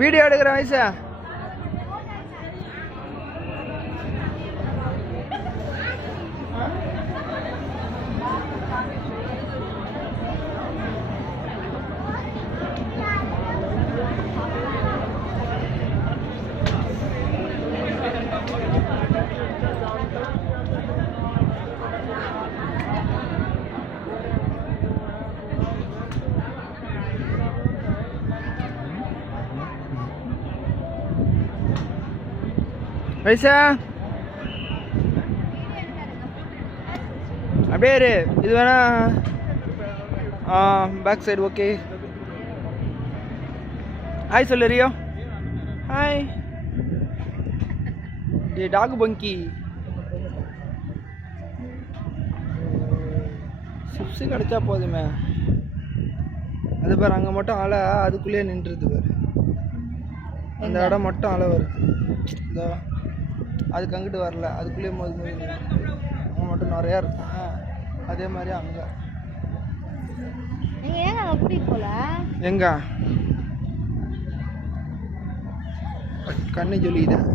video எடுக்கிற வயசா வயசா அப்படியே இரு இது வேணா பேக் சைடு ஓகே ஹாய் சொல்லு ரியோ ஹாய் ஏ டாக் பங்கி சிப்ஸு கிடச்சா போதுமே அது பாரு அங்கே மட்டும் அலை அதுக்குள்ளேயே நின்றுது பாரு அந்த இடம் மட்டும் அலை வருது இதோ அதுக்கு அங்கிட்டு வரல அதுக்குள்ளேயே மோதி அங்கே மட்டும் நிறையா இருக்கும் அதே மாதிரி அங்கே எங்க கண்ணு சொல்லிதான்